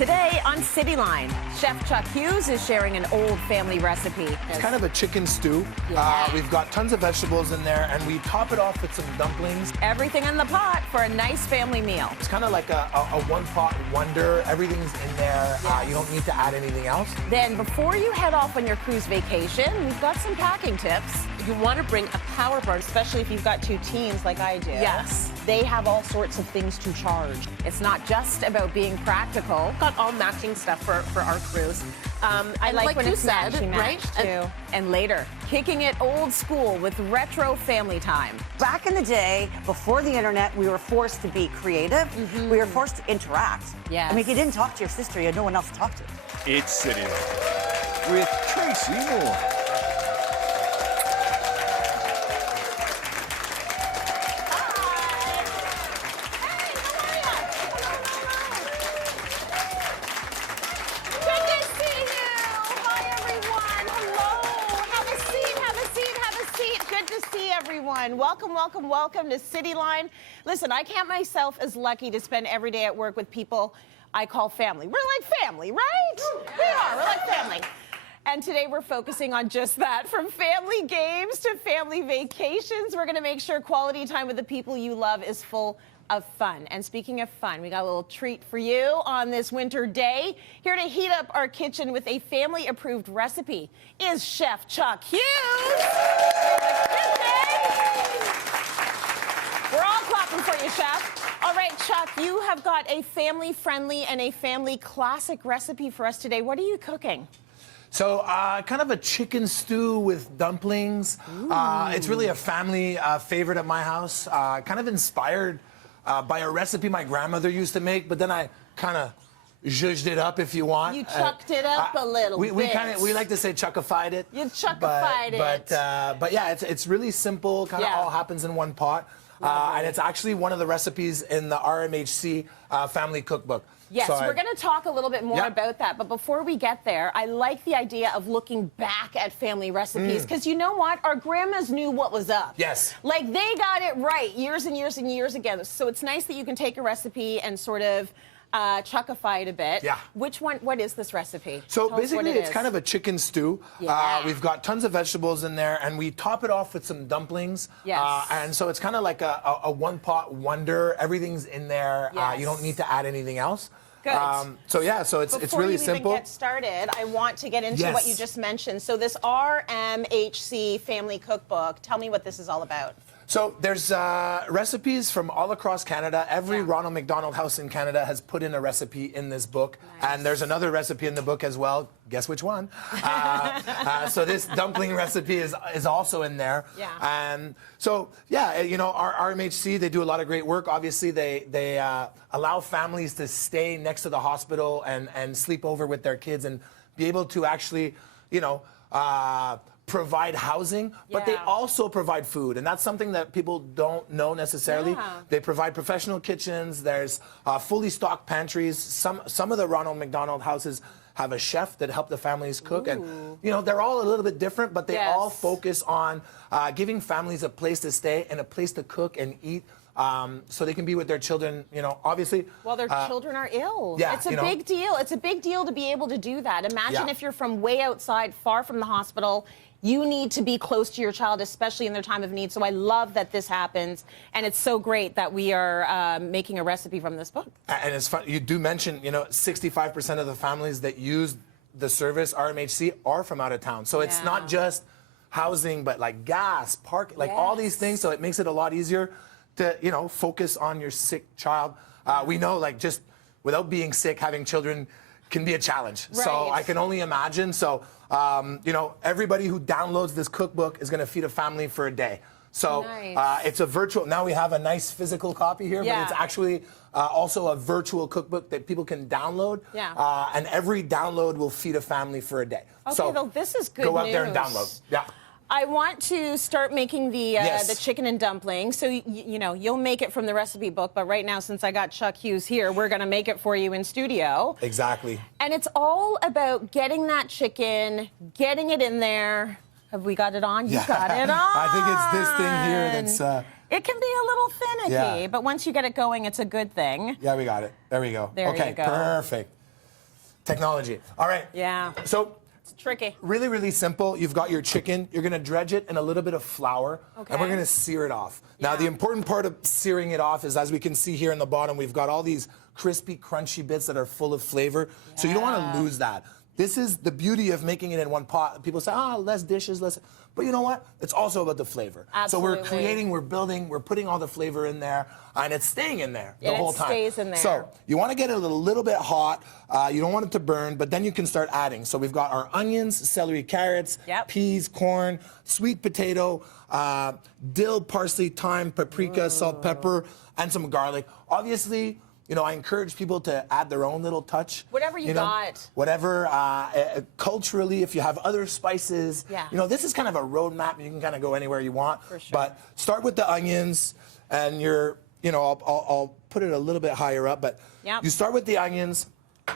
Today on Cityline, Chef Chuck Hughes is sharing an old family recipe. It's kind of a chicken stew. Yeah. We've got tons of vegetables in there, and we top it off with some dumplings. Everything in the pot for a nice family meal. It's kind of like a one-pot wonder. Everything's in there. Yes. You don't need to add anything else. Then, before you head off on your cruise vacation, we've got some packing tips. You want to bring a power bar, especially if you've got two teens like I do. Yes. They have all sorts of things to charge. It's not just about being practical. Got all matching stuff for our cruise. I like when you it's said, matchy right? too. And later, kicking it old school with retro family time. Back in the day, before the internet, we were forced to be creative. We were forced to interact. Yes. I mean, if you didn't talk to your sister, you had no one else to talk to. It's Cityline with Tracy Moore. Welcome to Cityline. Listen, I count myself as lucky to spend every day at work with people I call family. We're like family, right? We are. We're like family. And today we're focusing on just that. From family games to family vacations, we're going to make sure quality time with the people you love is full of fun. And speaking of fun, we got a little treat for you on this winter day. Here to heat up our kitchen with a family-approved recipe is Chef Chuck Hughes. We're all clapping for you, Chef. All right, Chuck, you have got a family-friendly and a family classic recipe for us today. What are you cooking? So, kind of a chicken stew with dumplings. It's really a family favorite at my house. Kind of inspired by a recipe my grandmother used to make, but then I kind of zhuzhed it up, if you want. You chucked it up a little bit. We like to say chuckified it. You chuckified it. But yeah, it's really simple. Kind of all happens in one pot. And it's actually one of the recipes in the RMHC family cookbook. Yes, so we're going to talk a little bit more about that. But before we get there, I like the idea of looking back at family recipes. Because you know what? Our grandmas knew what was up. Yes. Like, they got it right years and years and years ago. So it's nice that you can take a recipe and sort of chuckify it a bit. Yeah. What is this recipe? So Tell us basically, what it it's is. kind of a chicken stew. Yeah. We've got tons of vegetables in there, and we top it off with some dumplings. Yes. And so it's kind of like a one-pot wonder. Everything's in there. Yes. You don't need to add anything else. Good. So it's really simple. Before you even get started, I want to get into what you just mentioned. So this RMHC family cookbook, tell me what this is all about. So there's recipes from all across Canada. Every Ronald McDonald house in Canada has put in a recipe in this book. Nice. And there's another recipe in the book as well. Guess which one? So this dumpling recipe is also in there. Yeah. So, yeah, you know, our RMHC, they do a lot of great work. Obviously, they allow families to stay next to the hospital and sleep over with their kids and be able to actually, you know, provide housing, but they also provide food, and that's something that people don't know necessarily. They provide professional kitchens. There's fully stocked pantries. Some of the Ronald McDonald houses have a chef that help the families cook. And you know, they're all a little bit different, but they all focus on giving families a place to stay and a place to cook and eat. So they can be with their children, you know, obviously. Well, their children are ill. Yeah, it's a big deal. It's a big deal to be able to do that. Imagine if you're from way outside, far from the hospital. You need to be close to your child, especially in their time of need. So I love that this happens, and it's so great that we are making a recipe from this book. And it's fun. You do mention, you know, 65% of the families that use the service, RMHC, are from out of town. So it's not just housing, but like gas, park, like all these things. So it makes it a lot easier to, you know, focus on your sick child. We know, like, just without being sick, having children can be a challenge. So I can only imagine. So, you know, everybody who downloads this cookbook is going to feed a family for a day. So it's a virtual, now we have a nice physical copy here, but it's actually also a virtual cookbook that people can download. And every download will feed a family for a day. Okay, so well, this is good go out news. there and download. Yeah. I want to start making the chicken and dumplings. So, you know, you'll make it from the recipe book, but right now, since I got Chuck Hughes here, we're going to make it for you in studio. Exactly. And it's all about getting that chicken, getting it in there. Have we got it on? You got it on. I think it's this thing here that's... It can be a little finicky, but once you get it going, it's a good thing. Yeah, we got it. There we go. There you go. Perfect. Technology. All right. Yeah. So It's tricky. really, really simple. You've got your chicken. You're going to dredge it in a little bit of flour, Okay. and we're going to sear it off. Now, Yeah. the important part of searing it off is, as we can see here in the bottom, we've got all these crispy, crunchy bits that are full of flavor. So you don't want to lose that. This is the beauty of making it in one pot. People say, less dishes, less. But you know what? It's also about the flavor. Absolutely. So we're creating, we're building, we're putting all the flavor in there, and it's staying in there the whole time. Stays in there. So you want to get it a little bit hot. You don't want it to burn, but then you can start adding. So we've got our onions, celery, carrots, Yep. peas, corn, sweet potato, dill, parsley, thyme, paprika, salt, pepper, and some garlic. Obviously, you know, I encourage people to add their own little touch. Whatever you know, got. Whatever. Culturally, if you have other spices, Yeah. you know, this is kind of a roadmap. You can kind of go anywhere you want. For sure. But start with the onions, and I'll put it a little bit higher up, but Yep. you start with the onions.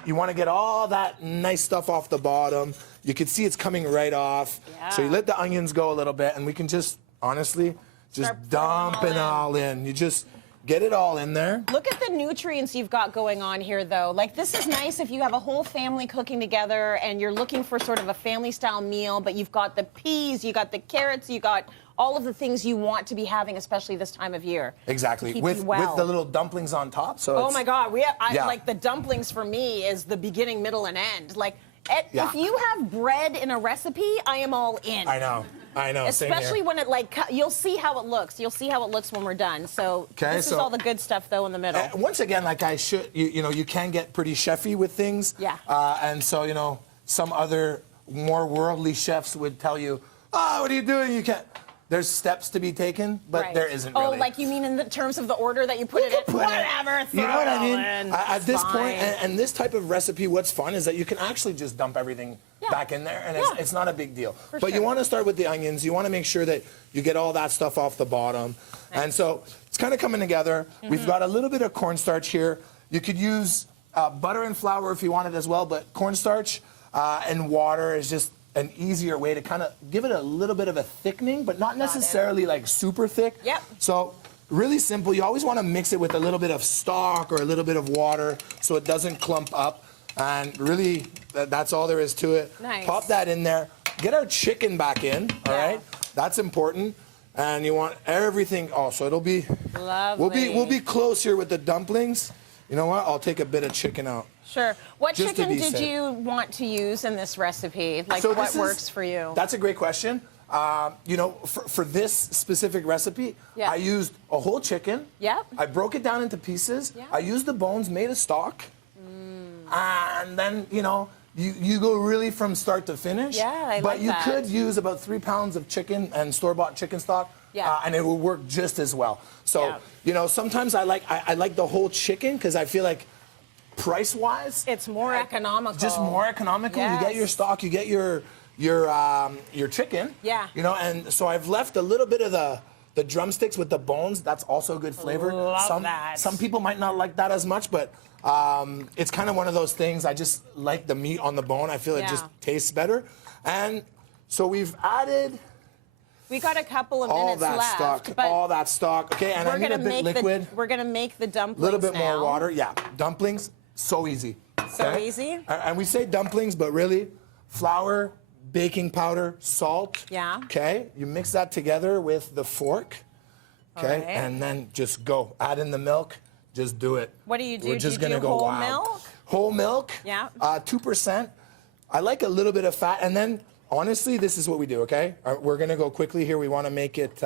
You want to get all that nice stuff off the bottom. You can see it's coming right off. So you Yeah. let the onions go a little bit, and we can just, honestly, just Start putting dump them it all all in. You just get it all in there. Look at the nutrients you've got going on here, though. Like, this is nice if you have a whole family cooking together and you're looking for sort of a family-style meal, but you've got the peas, you got the carrots, you got all of the things you want to be having, especially this time of year. Exactly. To keep With you well. with the little dumplings on top. So Oh it's- my God, Yeah. like the dumplings for me is the beginning, middle, and end. Like, Yeah. if you have bread in a recipe, I am all in. I know. Same Especially here. when it you'll see how it looks. You'll see how it looks when we're done. So Okay, this is so- all the good stuff though in the middle. Once again, like you can get pretty chefy with things. Yeah. And so, some other more worldly chefs would tell you, what are you doing? You can't. There's steps to be taken, but Right. there isn't Oh, really. like you mean in the terms of the order that you put it in? Put it- Whatever. You know what I mean? At It's this point, fine. and this type of recipe, what's fun is that you can actually just dump everything Yeah. back in there, and Yeah. it's not a big deal. For But you sure. want to start with the onions. You want to make sure that you get all that stuff off the bottom. And so it's kind of coming together. Mm-hmm. We've got a little bit of cornstarch here. You could use butter and flour if you wanted as well, but cornstarch and water is just an easier way to kind of give it a little bit of a thickening, but not necessarily like super thick. Yep. So really simple. You always want to mix it with a little bit of stock or a little bit of water so it doesn't clump up. And really, that's all there is to it. Nice. Pop that in there. Get our chicken back in, all Yeah. right? That's important. And you want everything. Oh, so it'll be. Lovely. We'll be close here with the dumplings. You know what? I'll take a bit of chicken out. Sure. What Just to chicken be did safe. you want to use in this recipe? Like, So what this is- works for you? That's a great question. For this specific recipe, Yeah. I used a whole chicken. Yep. I broke it down into pieces. Yeah. I used the bones, made a stock. And then, you go really from start to finish. Yeah, I But like you that. could use about 3 pounds of chicken and store-bought chicken stock. Yeah. And it will work just as well. So, Yeah. sometimes I like the whole chicken because I feel like price-wise, It's more economical. just more economical. You get your Yes. stock, you get your chicken. Yeah. And so I've left a little bit of the drumsticks with the bones. That's also good flavor. Love that. Some people might not like that as much, but it's kind of one of those things. I just like the meat on the bone. I feel it Yeah. just tastes better. And so we've added We got a couple of all minutes that left, stock. but All that stock. Okay, and I we're need a gonna bit make liquid. we're gonna make the A dumplings little bit now. more water. Yeah, dumplings, so easy. So easy? And we say dumplings, but really, flour, baking powder, salt. Yeah. Okay, you mix that together with the fork. Okay, Alright. and then just go. Add in the milk. Just do it. What do you do? We're Do just you gonna do go whole wild. milk? Whole milk. Yeah. 2%. I like a little bit of fat, and then honestly, this is what we do. Okay, we're gonna go quickly here. We want to make it.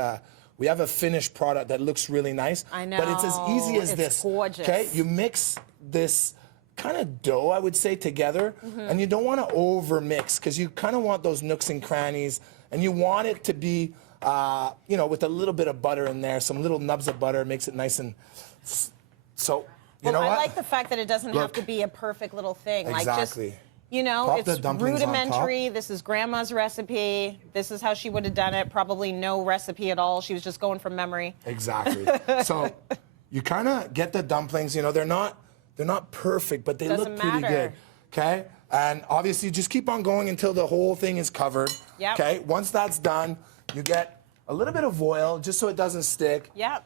We have a finished product that looks really nice. I But it's as easy know. as It's this. gorgeous. Okay, you mix this kind of dough, I would say, together, Mm-hmm. and you don't want to over mix because you kind of want those nooks and crannies, and you want it to be, with a little bit of butter in there, some little nubs of butter makes it nice and. So, you know I what? like the fact that it doesn't have Look. to be a perfect little thing. Exactly. Like just, Pop the it's dumplings on top. rudimentary. This is grandma's recipe. This is how she would have done it. Probably no recipe at all. She was just going from memory. Exactly. So you kind of get the dumplings. They're not perfect, but they Doesn't look pretty matter. good. Okay. And obviously, just keep on going until the whole thing is covered. Yep. Okay. Once that's done, you get a little bit of oil just so it doesn't stick. Yep.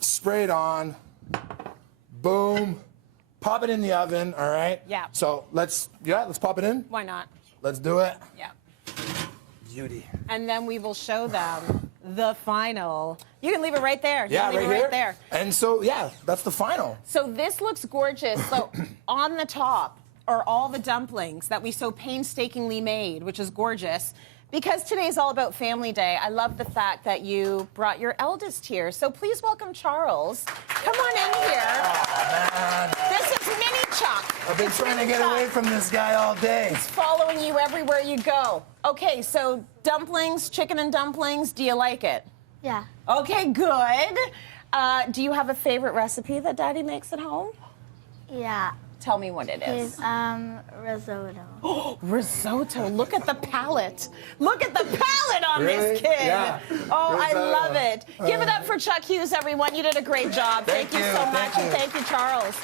Spray it on. Boom. pop it in the oven, all right? Yeah. So let's pop it in. Why not? Let's do it. Yeah. Beauty. And then we will show them the final. You can leave it right there. Yeah, leave right it here. right there. And so, yeah, that's the final. So this looks gorgeous. So on the top are all the dumplings that we so painstakingly made, which is gorgeous. Because today is all about Family Day, I love the fact that you brought your eldest here. So please welcome Charles. Come on in here. Oh, man. This is Mini Chuck. I've been It's trying to Mini get Chuck. away from this guy all day. He's following you everywhere you go. Okay, so dumplings, chicken and dumplings, do you like it? Yeah. Okay, good. Do you have a favorite recipe that Daddy makes at home? Yeah. Tell me what it is. It's risotto. Risotto. Look at the palette. Look at the palette on this Really? kid. Yeah. Oh, I Risotto. love it. Give it up for Chuck Hughes, everyone. You did a great job. Thank you you, so much. thank you. And thank you, Charles.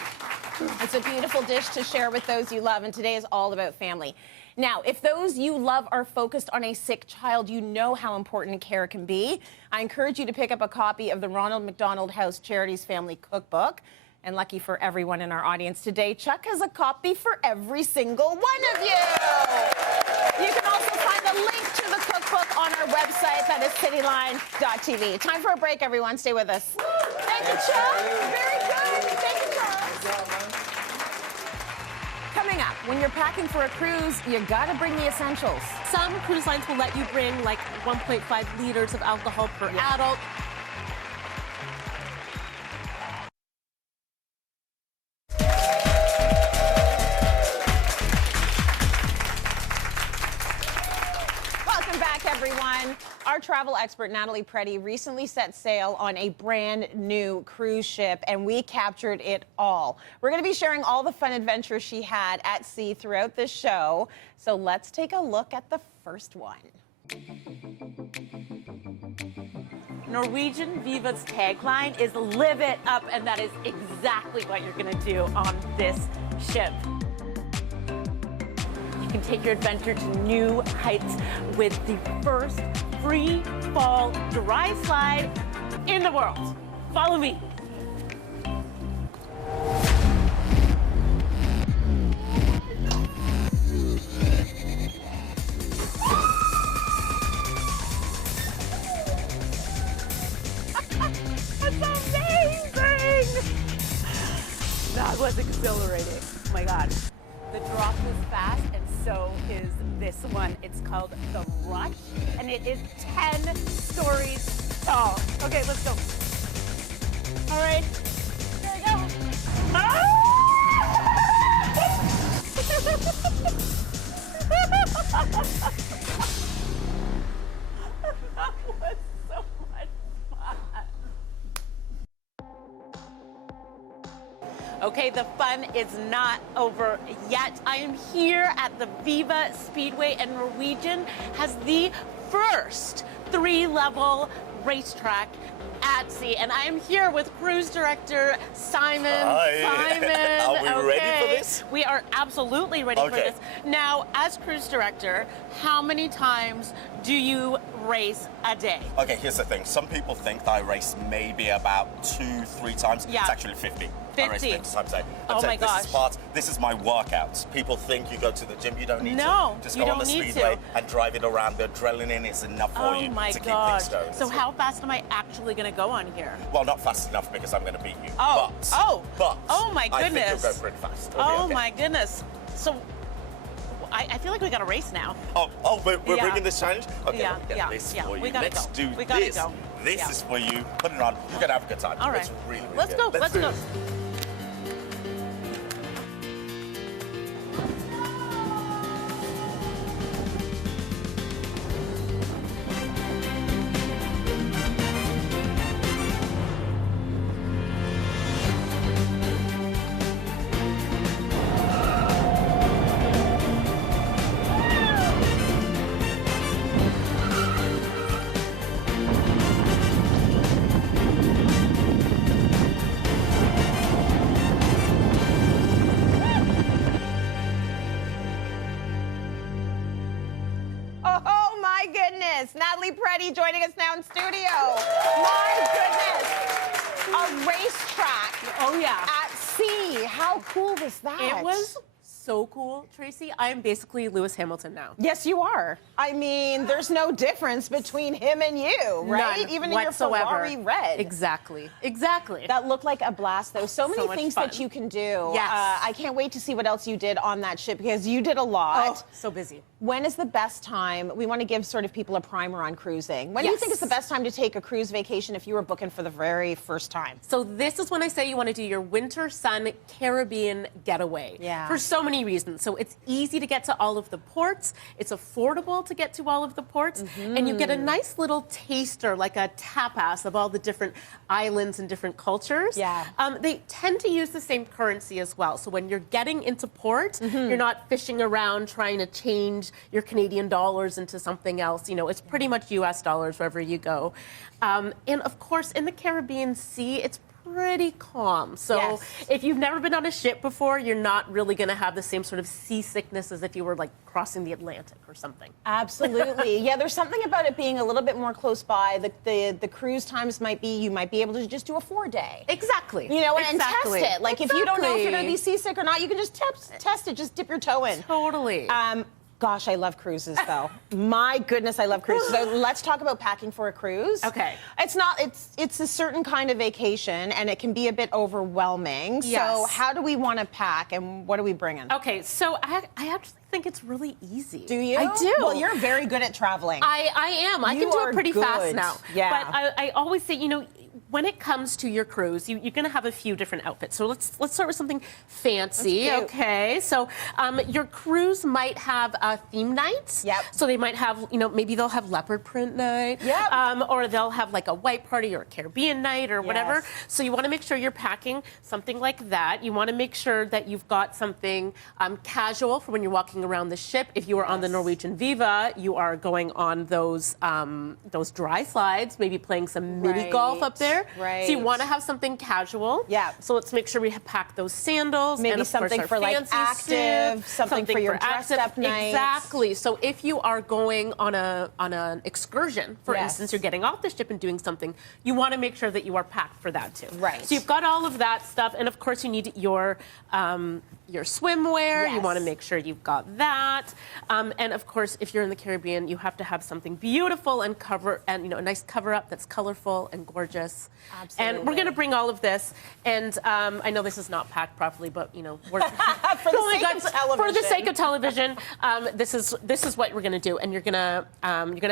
It's a beautiful dish to share with those you love, and today is all about family. Now, if those you love are focused on a sick child, you know how important care can be. I encourage you to pick up a copy of the Ronald McDonald House Charities Family Cookbook. And lucky for everyone in our audience today, Chuck has a copy for every single one of you. You can also find the link to the cookbook on our website. That is cityline.tv. Time for a break, everyone. Stay with us. Thank you, Chuck. Very good. Thank you, Charles. Coming up, when you're packing for a cruise, you gotta bring the essentials. Some cruise lines will let you bring like 1.5 liters of alcohol per adult. Welcome back, everyone. Our travel expert, Natalie Preddie, recently set sail on a brand new cruise ship, and we captured it all. We're going to be sharing all the fun adventures she had at sea throughout this show. So let's take a look at the first one. Norwegian Viva's tagline is live it up, and that is exactly what you're going to do on this ship. You can take your adventure to new heights with the first free fall dry slide in the world. Follow me. That's amazing! That was exhilarating. Oh my God. The drop was fast, and so is this one. It's called The Rush, and it is 10 stories tall. Okay, let's go. All right, here we go. That was so much fun. Okay, the fun is not over yet. I am here at the Viva Speedway, and Norwegian has the first 3-level racetrack at sea. And I am here with cruise director Simon. Hi. Simon, Are we ready for this? We are absolutely ready for Okay. this. Now, as cruise director, how many times do you race a day? Okay, here's the thing. Some people think that I race maybe about 2-3 times. Yeah. It's actually 50. I race 50. 50 times a day. Oh I'm my saying gosh. This is my workouts. People think you go to the gym, you don't need No, to. Just you go on don't the need speedway to. and drive it around. The adrenaline is enough for Oh you my to keep gosh. things going. So how fast am I actually going to go on here? Well, not fast enough because I'm going to beat you. Oh, But, oh, but oh my I think goodness. you'll go pretty fast. Oh Okay. my goodness. So I feel like we got to race now. Oh, we're Yeah. bringing this challenge? Okay, Yeah, let me get yeah, this yeah. for you. We gotta Let's go. do We gotta this. go. This Yeah. is for you. Put it on. You're going to have a good time. All right. It's really, really Let's good. go. Let's do go. it. Oh my goodness. Natalie Preddie joining us now in studio. My goodness. A racetrack Oh yeah. at sea. How cool was that? It was so cool, Tracy. I am basically Lewis Hamilton now. Yes, you are. I mean, there's no difference between him and you, right? None Even whatsoever. in your Ferrari red. Exactly. That looked like a blast, though. So many much things fun. that you can do. Yes. I can't wait to see what else you did on that ship, because you did a lot. Oh, so busy. When is the best time? We want to give sort of people a primer on cruising. When do you think is the best time to take a cruise vacation if you were booking for the very first time? So this is when I say you want to do your winter sun Caribbean getaway. Yeah. For so many reasons. So it's easy to get to all of the ports. It's affordable to get to all of the ports. And you get a nice little taster, like a tapas of all the different islands and different cultures. Yeah. They tend to use the same currency as well. So when you're getting into port, you're not fishing around trying to change your Canadian dollars into something else. You know, it's pretty much US dollars wherever you go. And of course, in the Caribbean Sea, it's pretty calm. So if you've never been on a ship before, you're not really going to have the same sort of seasickness as if you were like crossing the Atlantic or something. Absolutely. Yeah, there's something about it being a little bit more close by. The cruise times might be, you might be able to just do a 4-day. Exactly. You know, and test it. Like if you don't know if you're going to be seasick or not, you can just test it. Just dip your toe in. Totally. Gosh, I love cruises, though. My goodness, I love cruises. So let's talk about packing for a cruise. Okay. It's a certain kind of vacation, and it can be a bit overwhelming. Yes. So how do we want to pack, and what are we bringing? Okay, so I actually think it's really easy. Do you? I do. Well, you're very good at traveling. I am. I You can do are it pretty fast good. now. Yeah. But I always say, you know, when it comes to your cruise, you're going to have a few different outfits. So let's start with something fancy. That's cute. Okay. So your cruise might have theme nights. Yep. So they might have, you know, maybe they'll have leopard print night. Yep. Or they'll have like a white party or a Caribbean night or whatever. Yes. So you want to make sure you're packing something like that. You want to make sure that you've got something casual for when you're walking around the ship. If you are on the Norwegian Viva, you are going on those dry slides, maybe playing some mini golf up there. Right. So you want to have something casual. Yeah. So let's make sure we pack those sandals. Maybe and of course something our for like fancy active, suit, something for your dressed up nights. Exactly. So if you are going on an excursion, for instance, you're getting off the ship and doing something, you want to make sure that you are packed for that too. Right. So you've got all of that stuff, and of course you need your swimwear. Yes. You want to make sure you've got that. And of course, if you're in the Caribbean, you have to have something beautiful and a nice cover up that's colorful and gorgeous. Absolutely. And we're going to bring all of this. And I know this is not packed properly, but you know, we're For the sake of television. For the sake of television, this is what we're going to do, and you're gonna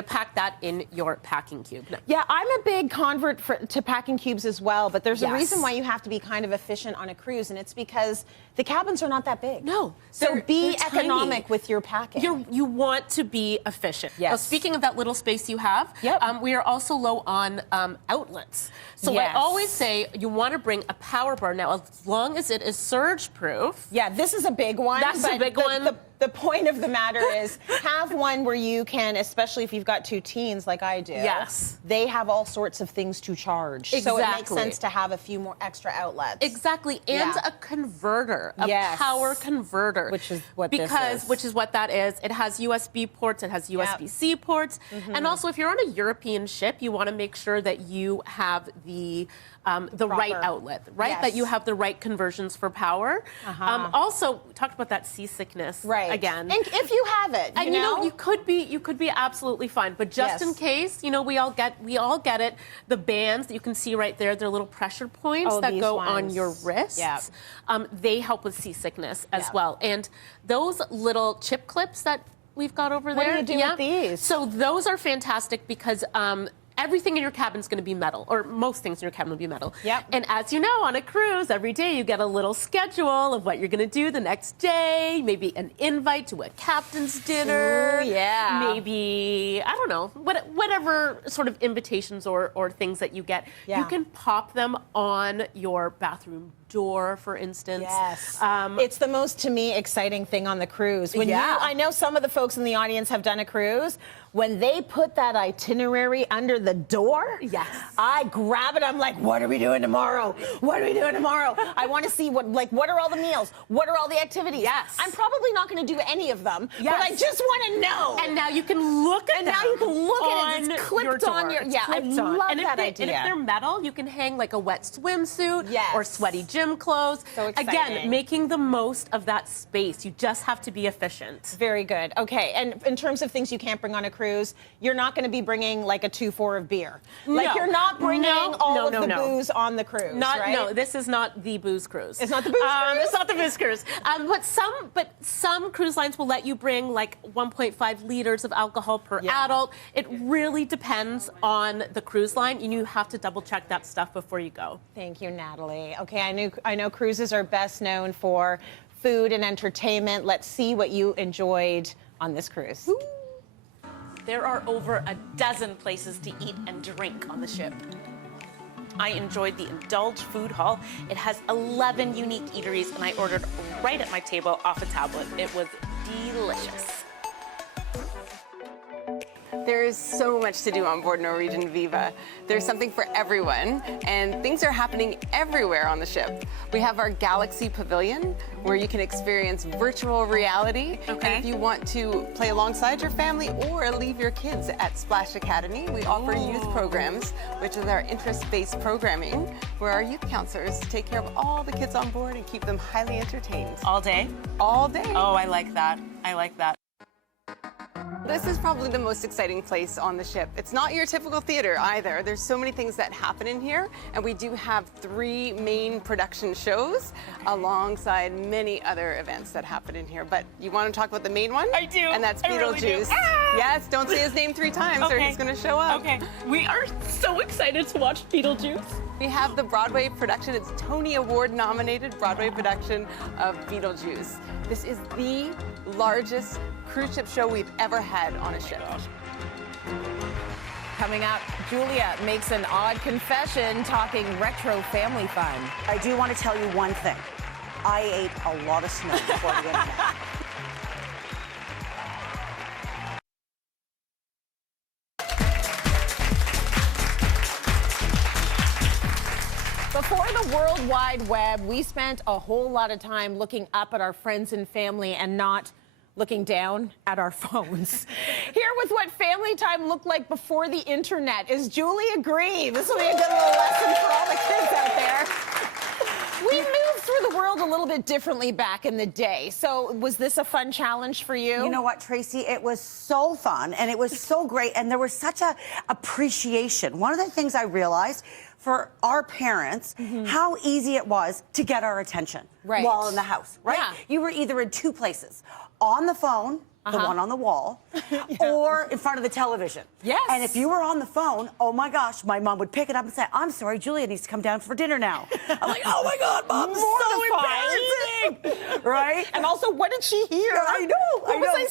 pack that in your packing cube. No. Yeah, I'm a big convert to packing cubes as well, but there's a Yes. reason why you have to be kind of efficient on a cruise, and it's because the cabins are not that big. No, So be they're tiny. economic with your packing. You want to be efficient. Yes. Now, speaking of that little space you have, we are also low on outlets. So Yes. I always say you want to bring a power bar. Now, as long as it is surge proof. Yeah, this is a big one. That's a but big one. The point of the matter is have one where you can, especially if you've got 2 teens like I do. Yes. They have all sorts of things to charge. So it makes Exactly. sense to have a few more extra outlets. Exactly, and Yeah. a converter, a Yes. power converter, Which is what this is. which is what that is. It has USB ports, it has USB-C ports, and also if you're on a European ship, you want to make sure that you have the right Proper. outlet, right? Yes. That you have the right conversions for power. Also, we talked about that seasickness again. And if you have it, And you know, you could be absolutely fine, but just in case, you know, we all get it. The bands that you can see right there, they're little pressure points that these go on ones. your wrists. Yeah. They help with seasickness as well. And those little chip clips that we've got over What there. do you do with these? So those are fantastic because everything in your cabin is going to be metal, or most things in your cabin will be metal. Yep. And as you know, on a cruise, every day you get a little schedule of what you're going to do the next day, maybe an invite to a captain's dinner. Ooh, yeah. Maybe, I don't know, whatever sort of invitations or things that you get. Yeah. You can pop them on your bathroom door, for instance. Yes. It's the most, to me, exciting thing on the cruise. I know some of the folks in the audience have done a cruise. When they put that itinerary under the door, I grab it. I'm like, what are we doing tomorrow? What are we doing tomorrow? I want to see what are all the meals? What are all the activities? Yes. I'm probably not going to do any of them, but I just want to know. And now you can look at And them. now you can look at it. on It's clipped your door. on your. It's Yeah, I clipped on. love And that And idea. if they're metal, you can hang like a wet swimsuit or sweaty gym clothes. So exciting. Again, making the most of that space. You just have to be efficient. Very good. Okay, and in terms of things you can't bring on a cruise, you're not going to be bringing like a 2-4 of beer. Like No. you're not bringing all of the no. booze on the cruise, Not right? no. This is not the booze cruise. It's not the booze cruise? It's not the booze cruise. But some cruise lines will let you bring like 1.5 liters of alcohol per adult. It really depends on the cruise line, and you have to double check that stuff before you go. Thank you, Natalie. Okay, I know cruises are best known for food and entertainment. Let's see what you enjoyed on this cruise. Ooh. There are over a dozen places to eat and drink on the ship. I enjoyed the Indulge Food Hall. It has 11 unique eateries, and I ordered right at my table off a tablet. It was delicious. There is so much to do on board Norwegian Viva. There's something for everyone, and things are happening everywhere on the ship. We have our Galaxy Pavilion, where you can experience virtual reality. Okay. And if you want to play alongside your family or leave your kids at Splash Academy, we offer youth programs, which is our interest-based programming, where our youth counselors take care of all the kids on board and keep them highly entertained. All day? All day. Oh, I like that. I like that. This is probably the most exciting place on the ship. It's not your typical theater either. There's so many things that happen in here, and we do have 3 main production shows alongside many other events that happen in here. But you want to talk about the main one? I do. And that's I really Beetlejuice. do. Ah! Yes, don't say his name 3 times or he's going to show up. Okay. We are so excited to watch Beetlejuice. We have the Broadway production. It's Tony Award nominated Broadway production of Beetlejuice. This is the largest cruise ship show we've ever had on a ship. Coming up, Julia makes an odd confession talking retro family fun. I do want to tell you one thing. I ate a lot of snow before the internet. Before the World Wide Web, we spent a whole lot of time looking up at our friends and family and not looking down at our phones. Here with what family time looked like before the internet is Julia Grieve. This will be a good little lesson for all the kids out there. We moved through the world a little bit differently back in the day. So was this a fun challenge for you? You know what, Tracy? It was so fun, and it was so great, and there was such a appreciation. One of the things I realized for our parents, how easy it was to get our attention while in the house, right? Yeah. You were either in 2 places, on the phone, the one on the wall, or in front of the television. Yes. And if you were on the phone, oh my gosh, my mom would pick it up and say, I'm sorry, Julia needs to come down for dinner now. I'm like, oh my God, Mom, this is so embarrassing. Right? And also, what did she hear? I know. What was I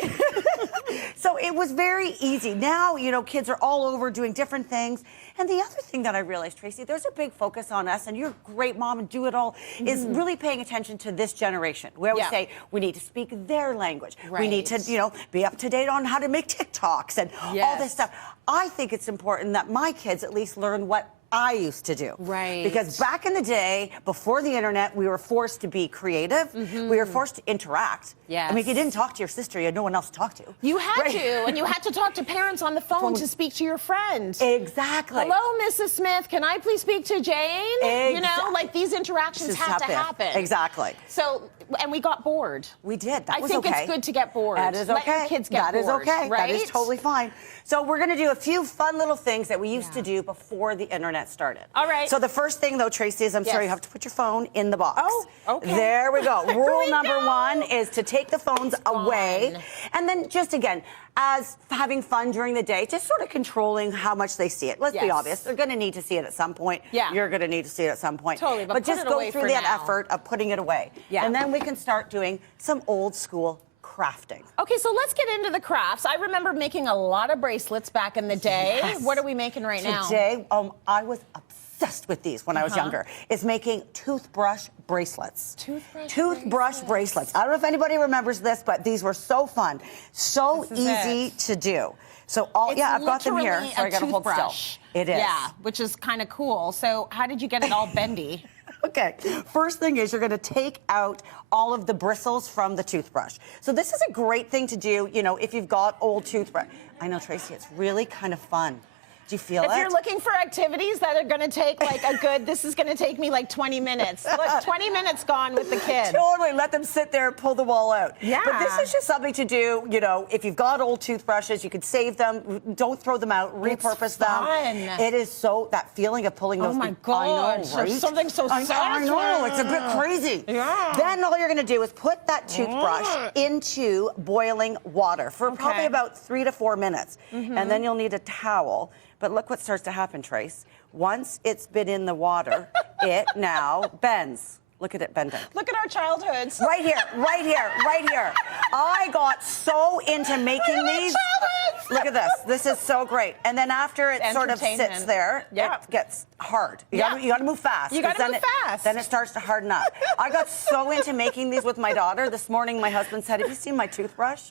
saying? So it was very easy. Now, you know, kids are all over doing different things. And the other thing that I realized, Tracy, there's a big focus on us, and you're a great mom and do it all, is really paying attention to this generation, where we say we need to speak their language. We need to, you know, be up to date on how to make TikToks and all this stuff. I think it's important that my kids at least learn what I used to do. Right. Because back in the day, before the internet, we were forced to be creative. We were forced to interact. Yes. I mean, if you didn't talk to your sister, you had no one else to talk to. You had to, and you had to talk to parents on the phone to speak to your friend. Exactly. Hello, Mrs. Smith. Can I please speak to Jane? You know, like these interactions have to happen. Exactly. So, and we got bored. We did. That I was think okay. it's good to get bored. That is Let okay. your kids get That is bored, okay. right? That is totally fine. So we're going to do a few fun little things that we used to do before the internet started. All right. So the first thing, though, Tracy, is I'm sorry, you have to put your phone in the box. Oh, okay. There we go. Rule we number go. 1 is to take the phones away. And then just, again, as having fun during the day, just sort of controlling how much they see it. Let's be obvious. They're going to need to see it at some point. Yeah. You're going to need to see it at some point. Totally, but put just it go away through for that now. effort of putting it away. Yeah. And then we can start doing some old school crafting. Okay, so let's get into the crafts. I remember making a lot of bracelets back in the day. Yes. What are we making right now? Today, I was obsessed with these when I was younger, is making toothbrush bracelets. Toothbrush bracelets. I don't know if anybody remembers this, but these were so fun. So easy to do. So I've got them here. Literally So I a got to hold still. toothbrush. It is. Yeah, which is kind of cool. So how did you get it all bendy? Okay, first thing is you're going to take out all of the bristles from the toothbrush. So this is a great thing to do, you know, if you've got old toothbrush. I know, Tracy, it's really kind of fun Do you feel if it? you're looking for activities that are going to take like a good, this is going to take me like 20 minutes. Look, 20 minutes gone with the kids. Totally, let them sit there and pull the wall out. Yeah. But this is just something to do, you know, if you've got old toothbrushes, you could save them, don't throw them out, repurpose them. It is so, that feeling of pulling those. Oh my God, I know, right? there's something so I know, it's a bit crazy. Yeah. Then all you're gonna do is put that toothbrush into boiling water for probably about 3 to 4 minutes. And then you'll need a towel. But look what starts to happen, Trace. Once it's been in the water, it now bends. Look at it bending. Look at our childhoods. Right here, right here, right here. I got so into making these. Look at this. This is so great. And then after it sort of sits there, it gets hard. You gotta move fast. You gotta move fast. Then it starts to harden up. I got so into making these with my daughter. This morning, my husband said, "Have you seen my toothbrush?"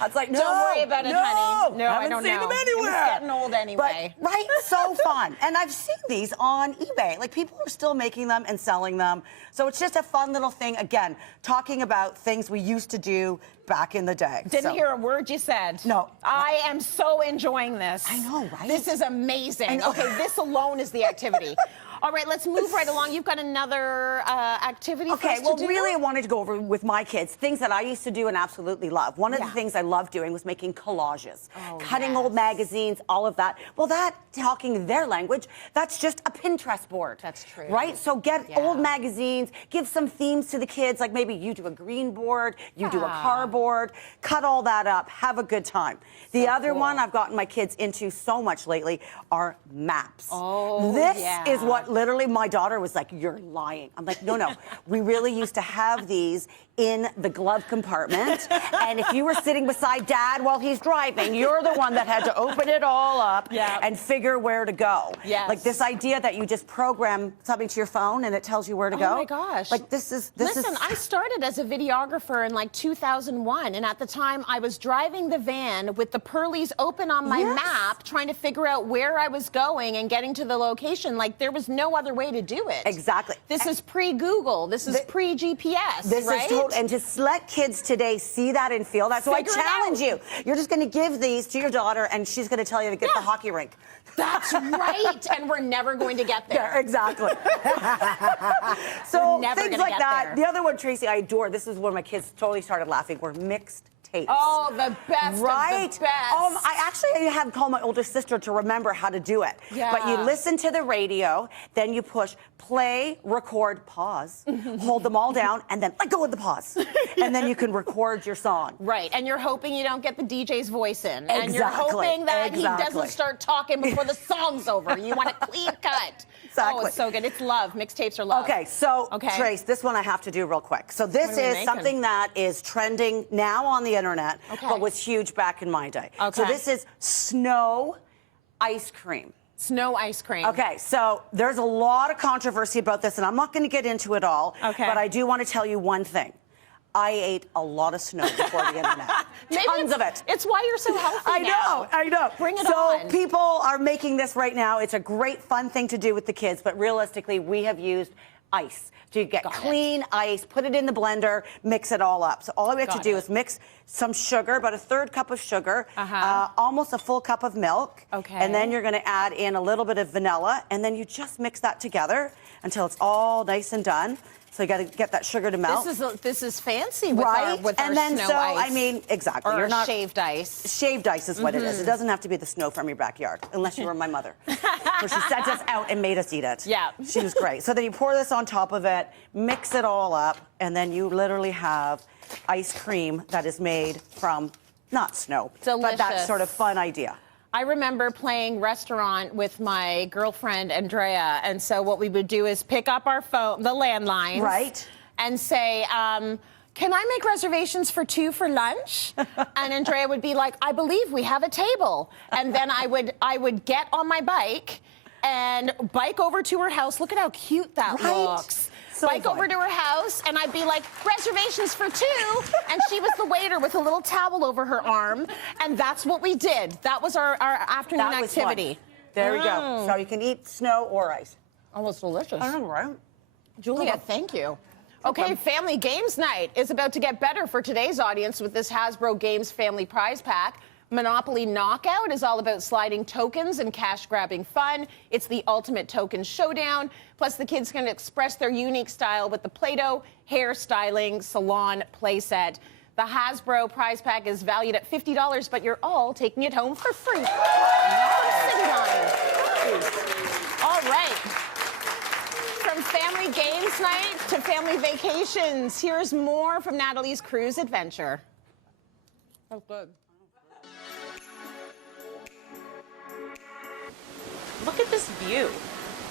I was like, no, don't worry about it, honey. No, I don't seen know. them anywhere. It's getting old anyway. But, right? So fun. And I've seen these on eBay. Like, people are still making them and selling them. So it's just a fun little thing. Again, talking about things we used to do back in the day. Didn't hear a word you said. No. I am so enjoying this. I know, right? This is amazing. Okay, this alone is the activity. All right, let's move right along. You've got another activity for us to do? Well, really, I wanted to go over with my kids things that I used to do and absolutely love. One of the things I loved doing was making collages, cutting old magazines, all of that. Well, that, talking their language, that's just a Pinterest board. That's true. Right? So get old magazines, give some themes to the kids, like maybe you do a green board, you do a car board, cut all that up, have a good time. The other one I've gotten my kids into so much lately are maps. Oh, this is what literally my daughter was like, "You're lying." I'm like, no. We really used to have these in the glove compartment. And if you were sitting beside Dad while he's driving, you're the one that had to open it all up and figure where to go. Yes. Like this idea that you just program something to your phone and it tells you where to go. Oh my gosh. Like this is Listen, I started as a videographer in like 2001, and at the time I was driving the van with the pearlies open on my map, trying to figure out where I was going and getting to the location. Like there was no other way to do it. Exactly. This is pre-Google. This is pre-GPS, This right? is total, and just let kids today see that and feel that. So I challenge you. You're just going to give these to your daughter, and she's going to tell you to get the hockey rink. That's right, and we're never going to get there. Yeah, exactly. So never things gonna like get that. there. The other one, Tracy, I adore. This is where my kids totally started laughing. Were mixed tapes. Oh, the best right? of the best. I actually had to call my older sister to remember how to do it. Yeah. But you listen to the radio, then you push play, record, pause, hold them all down, and then let go of the pause. And then you can record your song. Right, and you're hoping you don't get the DJ's voice in. And Exactly. you're hoping that he doesn't start talking before the song's over. You want a clean cut. Exactly. Oh, it's so good. It's love. Mixtapes are love. Okay, so Trace, this one I have to do real quick. So this is something that is trending now on the internet, but was huge back in my day. So this is snow ice cream. Snow ice cream. Okay, so there's a lot of controversy about this, and I'm not going to get into it all, but I do want to tell you one thing. I ate a lot of snow before the internet. Tons of it. It's why you're so healthy now. I know. Bring it on. So people are making this right now. It's a great fun thing to do with the kids, but realistically, we have used ice. So you get clean ice, put it in the blender, mix it all up. So all we have to do is mix some sugar, about a 1/3 cup of sugar, almost a full cup of milk. And then you're going to add in a little bit of vanilla, and then you just mix that together until it's all nice and done. So you got to get that sugar to melt. This is fancy with right? our and then snow ice. I mean, exactly. Or You're not shaved ice. Shaved ice is what it is. It doesn't have to be the snow from your backyard, unless you were my mother, where she sent us out and made us eat it. Yeah. She was great. So then you pour this on top of it, mix it all up, and then you literally have ice cream that is made from not snow, but that sort of fun idea. I remember playing restaurant with my girlfriend, Andrea, and so what we would do is pick up our phone, the landlines. Right. And say, can I make reservations for 2 for lunch? And Andrea would be like, I believe we have a table. And then I would get on my bike and bike over to her house. Look at how cute that looks. So bike over to her house, and I'd be like, reservations for 2. And she was the waiter with a little towel over her arm. And that's what we did. That was our afternoon activity. There we go. So you can eat snow or ice. Oh, it's delicious. I know, right? Julia, thank you. Okay, Family Games Night is about to get better for today's audience with this Hasbro Games Family Prize Pack. Monopoly Knockout is all about sliding tokens and cash-grabbing fun. It's the ultimate token showdown. Plus, the kids can express their unique style with the Play-Doh hairstyling salon playset. The Hasbro prize pack is valued at $50, but you're all taking it home for free. Cityline. All right. From family games night to family vacations, here's more from Natalie's cruise adventure. Oh, good. Look at this view.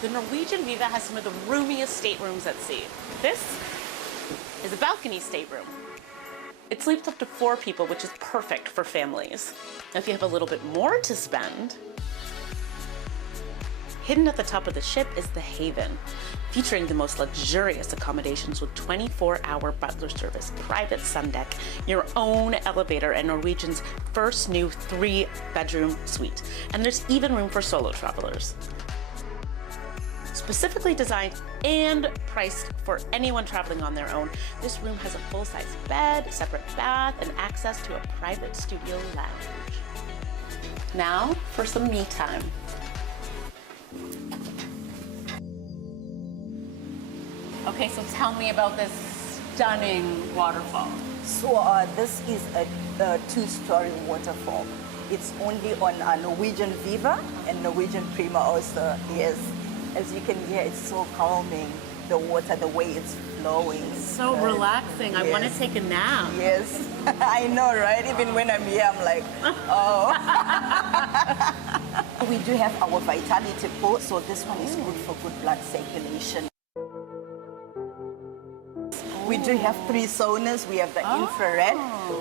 The Norwegian Viva has some of the roomiest staterooms at sea. This is a balcony stateroom. It sleeps up to 4 people, which is perfect for families. Now, if you have a little bit more to spend, hidden at the top of the ship is the Haven, featuring the most luxurious accommodations with 24-hour butler service, private sun deck, your own elevator, and Norwegian's first new 3-bedroom suite. And there's even room for solo travelers. Specifically designed and priced for anyone traveling on their own, this room has a full-size bed, separate bath, and access to a private studio lounge. Now for some me time. Okay, so tell me about this stunning waterfall. So this is a 2-story waterfall. It's only on Norwegian Viva and Norwegian Prima also. Yes, as you can hear, it's so calming. The water, the way it's flowing. So relaxing. I want to take a nap. Yes, I know, right? Even when I'm here, I'm like, oh. We do have our Vitality pool, so this one is good for good blood circulation. We do have 3 saunas. We have the infrared,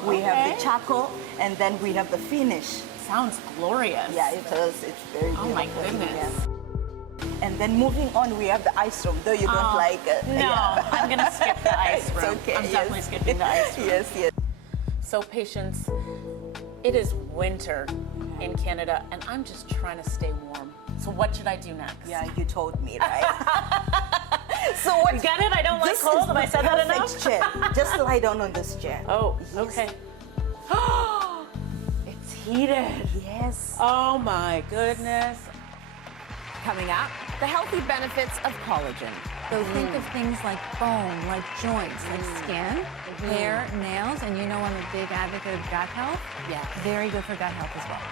we have the charcoal, and then we have the finish. Sounds glorious. Yeah, it does. It's very beautiful. Oh my goodness. Yeah. And then moving on, we have the ice room, though you don't like it. No, Yeah. I'm going to skip the ice room. It's okay. I'm definitely skipping the ice room. Yes, yes. So patience, it is winter in Canada, and I'm just trying to stay warm. So what should I do next? Yeah, you told me, right? So what? You get it? I don't like cold. Have I said that enough? Chair. Just lie down on this chair. Oh, Yes. okay. It's heated. Yes. Oh my goodness. Coming up, the healthy benefits of collagen. So think of things like bone, like joints, like skin, hair, nails, and you know I'm a big advocate of gut health. Yes. Very good for gut health as well.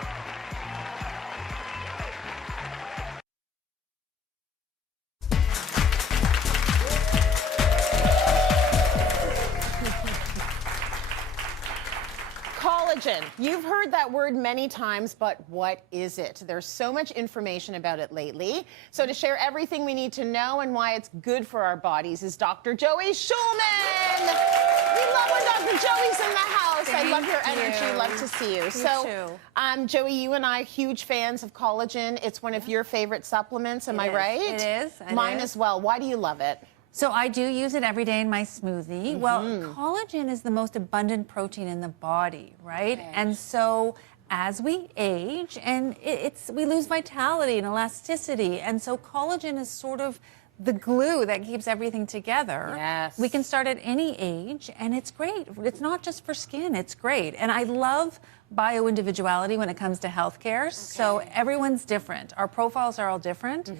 Collagen. You've heard that word many times, but what is it? There's so much information about it lately. So to share everything we need to know and why it's good for our bodies is Dr. Joey Shulman. We love when Dr. Joey's in the house. I love your energy. Love to see you. You too. Joey, you and I, huge fans of collagen. It's one of your favorite supplements. Am I right? It is. Mine as well. Why do you love it? So I do use it every day in my smoothie. Well, collagen is the most abundant protein in the body, right? And so as we age, and we lose vitality and elasticity, and so collagen is sort of the glue that keeps everything together. Yes. We can start at any age, and it's great. It's not just for skin, it's great. And I love bio-individuality when it comes to healthcare. So everyone's different. Our profiles are all different.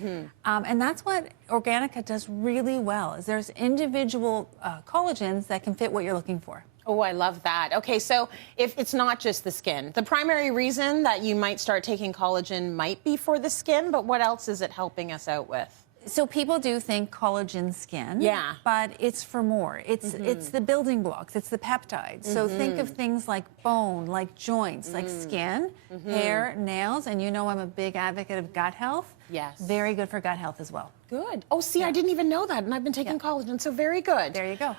And that's what Organica does really well, is there's individual collagens that can fit what you're looking for. Oh, I love that. Okay, so if it's not just the skin, the primary reason that you might start taking collagen might be for the skin, but what else is it helping us out with? So people do think collagen skin, but it's for more. It's the building blocks, it's the peptides. So think of things like bone, like joints, like skin, hair, nails, and you know I'm a big advocate of gut health. Yes. Very good for gut health as well. Good. Oh, see, I didn't even know that, and I've been taking collagen, so very good. There you go.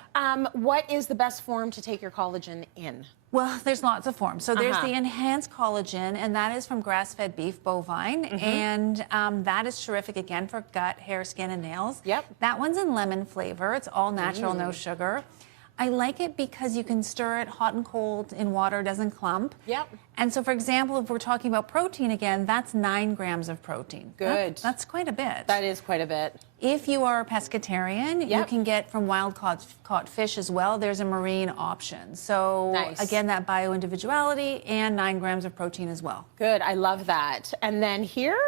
What is the best form to take your collagen in? Well, there's lots of forms. So there's the enhanced collagen, and that is from grass-fed beef, bovine, and that is terrific, again, for gut, hair, skin, and nails. Yep. That one's in lemon flavor. It's all natural, no sugar. I like it because you can stir it hot and cold in water, doesn't clump. Yep. And so, for example, if we're talking about protein again, that's 9 grams of protein. Good. That's quite a bit. That is quite a bit. If you are a pescatarian, you Yep. can get from wild caught fish as well. There's a marine option. So Nice. again, that bio-individuality and 9 grams of protein as well. Good. I love that. And then here?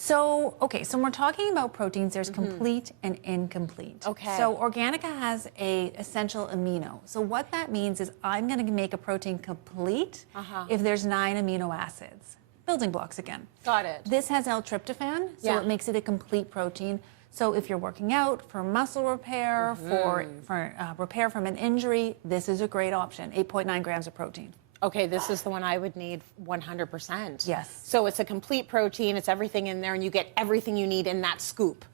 So, okay, so when we're talking about proteins, there's complete and incomplete. Okay. So Organica has a essential amino. So what that means is I'm going to make a protein complete if there's 9 amino acids. Building blocks again. Got it. This has L-tryptophan, so Yeah. it makes it a complete protein. So if you're working out for muscle repair, for repair from an injury, this is a great option. 8.9 grams of protein. Okay, this is the one I would need 100%. Yes. So it's a complete protein, it's everything in there, and you get everything you need in that scoop,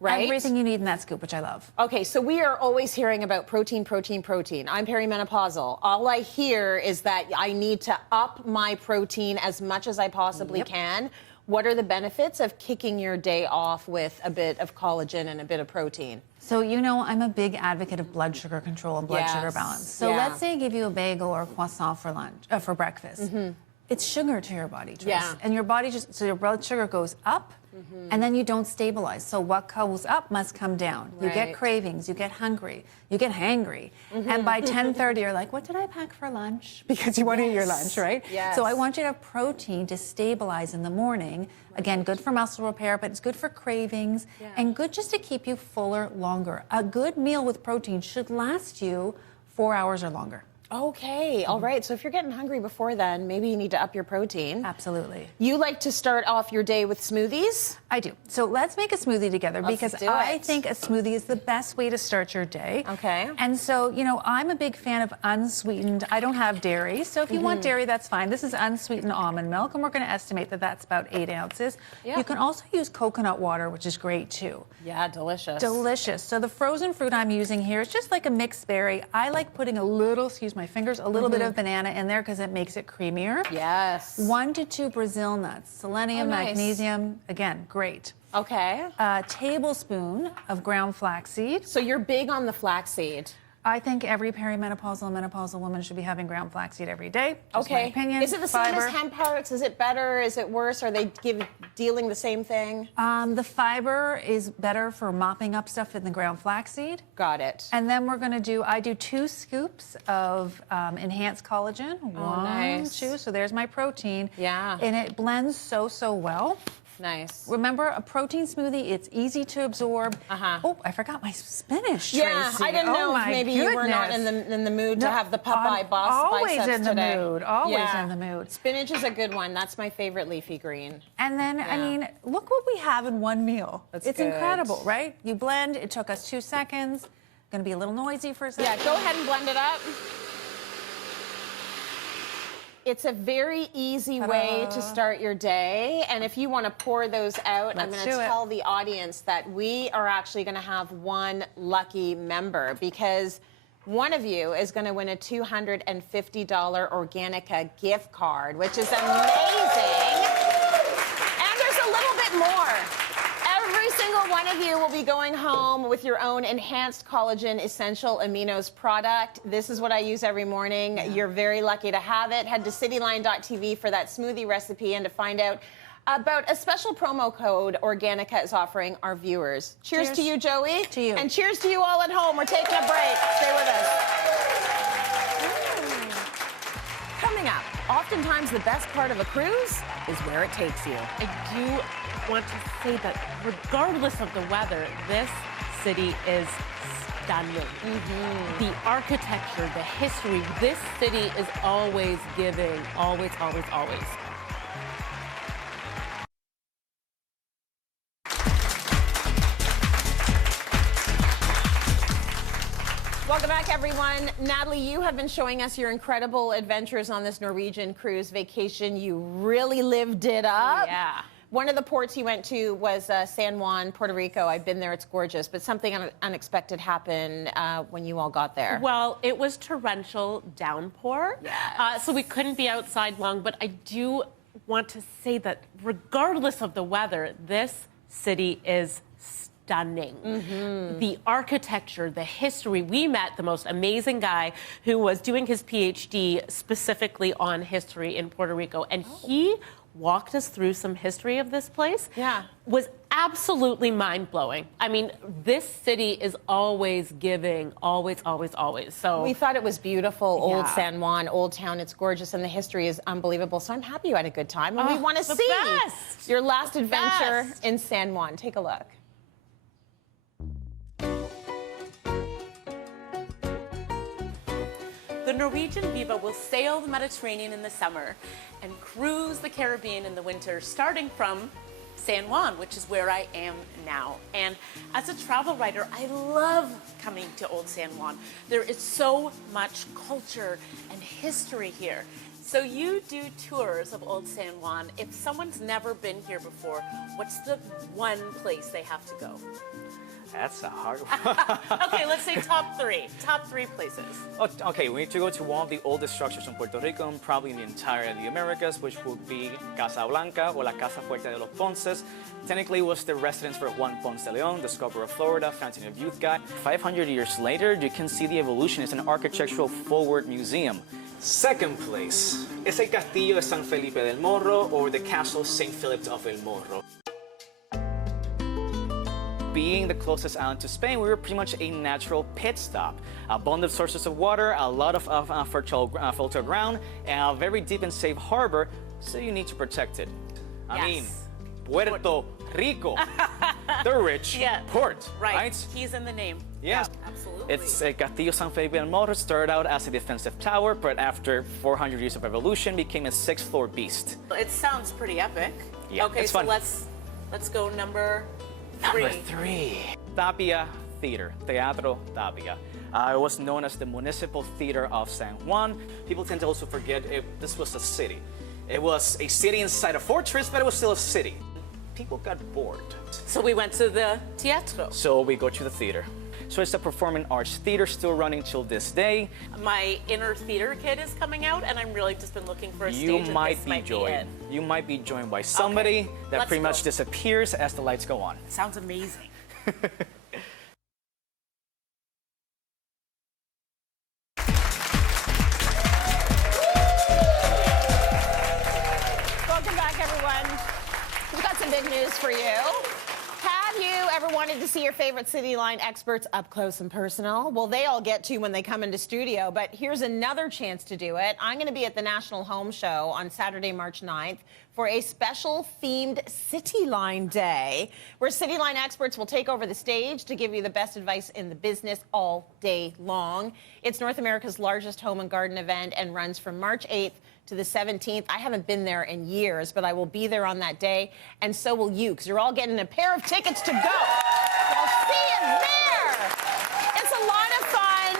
right? Everything you need in that scoop, which I love. Okay, so we are always hearing about protein, protein, protein. I'm perimenopausal. All I hear is that I need to up my protein as much as I possibly can. What are the benefits of kicking your day off with a bit of collagen and a bit of protein? So you know I'm a big advocate of blood sugar control and blood sugar Yes. balance. So Yeah. let's say I give you a bagel or a croissant for lunch, for breakfast. It's sugar to your body, Trace. Yeah. And your body so your blood sugar goes up, and then you don't stabilize. So what goes up must come down. You get Right. cravings, you get hungry, you get hangry. And by 10:30, you're like, what did I pack for lunch? Because you want to eat your lunch, right? Yes. So I want you to have protein to stabilize in the morning. Again, good for muscle repair, but it's good for cravings and good just to keep you fuller longer. A good meal with protein should last you 4 hours or longer. Okay, all right. So if you're getting hungry before then, maybe you need to up your protein. Absolutely. You like to start off your day with smoothies? I do. So let's make a smoothie together because do I it. think a smoothie is the best way to start your day. Okay. And so, you know, I'm a big fan of unsweetened. I don't have dairy. So if you want dairy, that's fine. This is unsweetened almond milk, and we're going to estimate that that's about 8 ounces. Yeah. You can also use coconut water, which is great too. Yeah, delicious. Delicious. So the frozen fruit I'm using here is just like a mixed berry. I like putting a little, excuse my fingers, a little bit of banana in there because it makes it creamier. Yes. 1 to 2 Brazil nuts, selenium, Oh, nice. magnesium, again, great. Okay. A tablespoon of ground flaxseed. So you're big on the flaxseed. I think every perimenopausal and menopausal woman should be having ground flaxseed every day. Just my Okay. opinion. Is it the same Fiber. as hemp products? Is it better? Is it worse? Are they dealing the same thing? The fiber is better for mopping up stuff in the ground flaxseed. Got it. And then we're going to do, I do 2 scoops of enhanced collagen. One, nice. 2. So there's my protein. Yeah. And it blends so well. Nice. Remember, a protein smoothie, it's easy to absorb. Oh, I forgot my spinach, Yeah, Tracy. I didn't know Oh, if my maybe you were not in goodness. the mood to No, have the Popeye I'm biceps always in the today. mood, always Yeah. in the mood. Spinach is a good one. That's my favorite leafy green. And then, I mean, look what we have in one meal. That's it's good. incredible, right? You blend, it took us 2 seconds. Gonna be a little noisy for a second. Yeah, go ahead and blend it up. It's a very easy way to start your day. And if you want to pour those out, I'm Let's going to do it. tell the audience that we are actually going to have one lucky member because one of you is going to win a $250 Organica gift card, which is amazing. And there's a little bit more. Every single one of you will be going home with your own enhanced collagen essential aminos product. This is what I use every morning. Yeah. You're very lucky to have it. Head to cityline.tv for that smoothie recipe and to find out about a special promo code Organica is offering our viewers. Cheers to you, Joey. To you. And cheers to you all at home. We're taking a break. Stay with us. Coming up, oftentimes the best part of a cruise is where it takes you. I do want to say that regardless of the weather, this city is stunning. The architecture, the history, this city is always giving, always, always, always. Welcome back, everyone. Natalie, you have been showing us your incredible adventures on this Norwegian cruise vacation. You really lived it up. Yeah. One of the ports you went to was San Juan, Puerto Rico. I've been there. It's gorgeous. But something unexpected happened when you all got there. Well, it was torrential downpour. Yes. So we couldn't be outside long. But I do want to say that regardless of the weather, this city is stunning. stunning. The architecture, the history. We met the most amazing guy who was doing his PhD specifically on history in Puerto Rico, and he walked us through some history of this place. Yeah. Was absolutely mind-blowing. I mean, this city is always giving, always, always, always. So we thought it was beautiful, Old Yeah. San Juan, Old Town. It's gorgeous, and the history is unbelievable. So I'm happy you had a good time, and we want to the see best. your last adventure Best. in San Juan. Take a look. The Norwegian Viva will sail the Mediterranean in the summer and cruise the Caribbean in the winter, starting from San Juan, which is where I am now. And as a travel writer, I love coming to Old San Juan. There is so much culture and history here. So you do tours of Old San Juan. If someone's never been here before, what's the one place they have to go? That's a hard one. Okay, let's say top three. Top three places. Okay, we need to go to one of the oldest structures in Puerto Rico and probably in the entire of the Americas, which would be Casa Blanca or La Casa Fuerte de los Ponces. Technically, it was the residence for Juan Ponce de Leon, discoverer of Florida, fountain of youth guy. 500 years later, you can see the evolution. It's an architectural forward museum. Second place is el Castillo de San Felipe del Morro or the Castle St. Philip of El Morro. Being the closest island to Spain, we were pretty much a natural pit stop. Abundant sources of water, a lot of fertile ground, and a very deep and safe harbor, so you need to protect it. I mean, Puerto Rico, the rich port, right? He's in the name. Yes, absolutely. It's Castillo San Felipe del Morro. Started out as a defensive tower, but after 400 years of evolution, became a 6-floor beast. It sounds pretty epic. Yeah, okay, it's so fun. let's go number three. Number 3, Tapia Theater, Teatro Tapia. It was known as the Municipal Theater of San Juan. People tend to also forget this was a city. It was a city inside a fortress, but it was still a city. People got bored. So we went to the teatro. So we go to the theater. So it's a performing arts theater still running till this day. My inner theater kid is coming out, and I'm really just been looking for a stage. You and might this be might joined. You might be joined by somebody that let's pretty go. much disappears as the lights go on. Sounds amazing. Welcome back, everyone. We've got some big news for you. Have you ever wanted to see your favorite Cityline experts up close and personal? Well, they all get to when they come into studio, but here's another chance to do it. I'm going to be at the National Home Show on Saturday, March 9th for a special themed Cityline Day, where Cityline experts will take over the stage to give you the best advice in the business all day long. It's North America's largest home and garden event and runs from March 8th to the 17th. I haven't been there in years, but I will be there on that day, and so will you, because you're all getting a pair of tickets to go. So I'll see you there. It's a lot of fun.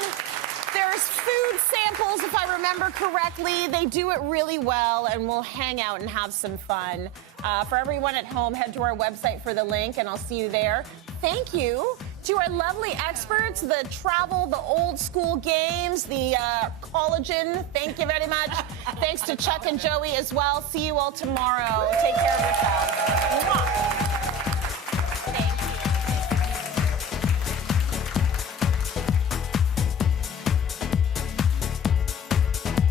There's food samples, if I remember correctly. They do it really well, and we'll hang out and have some fun. For everyone at home, head to our website for the link, and I'll see you there. Thank you to our lovely experts, the travel, the old school games, the collagen. Thank you very much. Thanks to Chuck and Joey as well. See you all tomorrow. Take care of yourselves. Mwah.